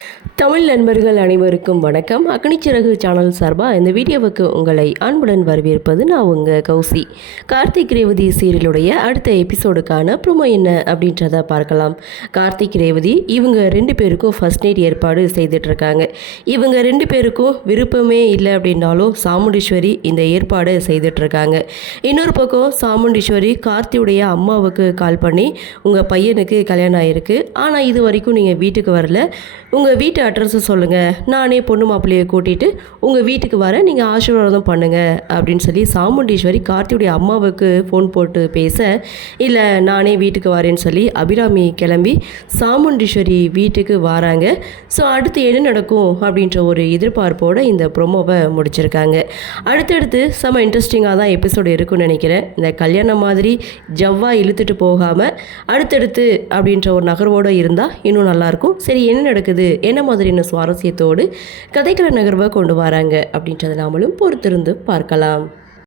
தமிழ் நண்பர்கள் அனைவருக்கும் வணக்கம். அக்னிச்சிறகு சேனல் சார்பாக இந்த வீடியோவுக்கு உங்களை அன்புடன் வரவேற்பது நான் உங்கள் கௌசி. கார்த்திக் ரேவதி சீரியலுடைய அடுத்த எபிசோடுக்கான ப்ரோமோ என்ன அப்படின்றத பார்க்கலாம். கார்த்திக் ரேவதி இவங்க 2 பேருக்கும் ஃபர்ஸ்ட் நைட் ஏற்பாடு செய்துட்ருக்காங்க. இவங்க 2 பேருக்கும் விருப்பமே இல்லை அப்படின்னாலும் சாமுண்டீஸ்வரி இந்த ஏற்பாடு செய்துட்ருக்காங்க. இன்னொரு பக்கம் சாமுண்டீஸ்வரி கார்த்தியுடைய அம்மாவுக்கு கால் பண்ணி உங்கள் பையனுக்கு கல்யாணம் ஆகிருக்கு, ஆனால் இது வரைக்கும் நீங்கள் வீட்டுக்கு வரல, உங்கள் வீட்டு அட்ரஸை சொல்லுங்கள், நானே பொண்ணு மாப்பிள்ளையை கூட்டிகிட்டு உங்கள் வீட்டுக்கு வரேன், நீங்கள் ஆசீர்வாதம் பண்ணுங்கள் அப்படின்னு சொல்லி சாமுண்டீஸ்வரி கார்த்தியுடைய அம்மாவுக்கு ஃபோன் போட்டு பேச, இல்லை நானே வீட்டுக்கு வரேன்னு சொல்லி அபிராமி கிளம்பி சாமுண்டீஸ்வரி வீட்டுக்கு வராங்க. ஸோ அடுத்து என்ன நடக்கும் அப்படின்ற ஒரு எதிர்பார்ப்போடு இந்த ப்ரொமோவை முடிச்சிருக்காங்க. அடுத்தடுத்து செம்ம இன்ட்ரெஸ்டிங்காக தான் எபிசோடு இருக்குன்னு நினைக்கிறேன். இந்த கல்யாணம் மாதிரி ஜவ்வாக இழுத்துட்டு போகாமல் அடுத்தடுத்து அப்படின்ற ஒரு நகர்வோடு இருந்தால் இன்னும் நல்லாயிருக்கும். சரி, என்ன நடக்குது, என்ன மாதிரியான சுவாரஸ்யத்தோடு கதைக்கள நகர்வை கொண்டு வராங்க அப்படின்றத நாமளும் பொறுத்திருந்து பார்க்கலாம்.